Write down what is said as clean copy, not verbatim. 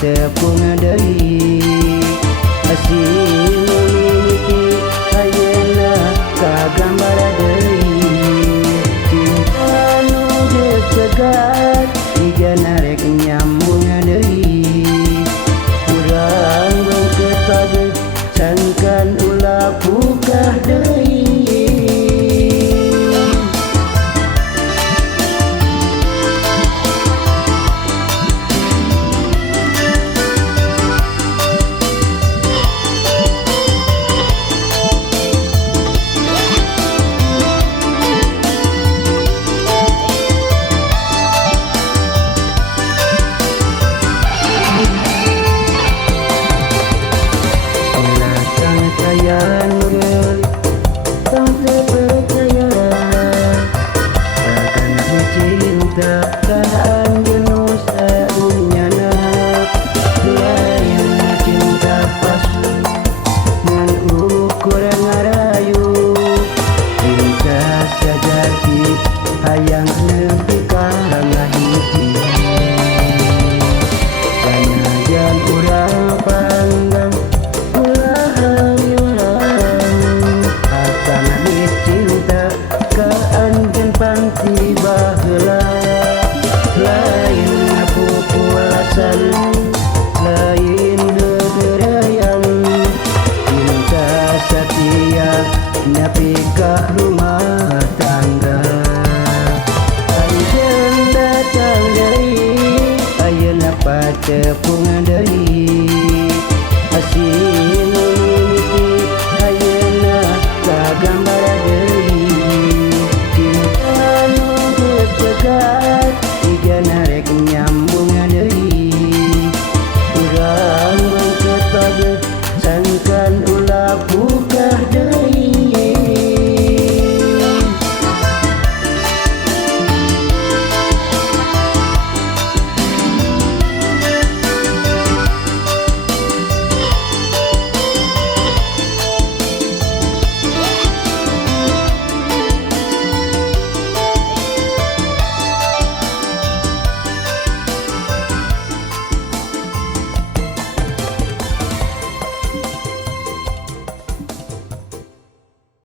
tepung deui asing mimiti ayeuna kagambar deui cinta nu cegat ijana rek nyambung deui urang beungkeut pagi sangkan ulah pukah deui. Hayang nepi ka ngahiji sanajan urang panggang ulah urang hatana cinta ka anjeun panti baheula lain pupulasan lain geurayan cinta setia nepi ka rumah tangga tepung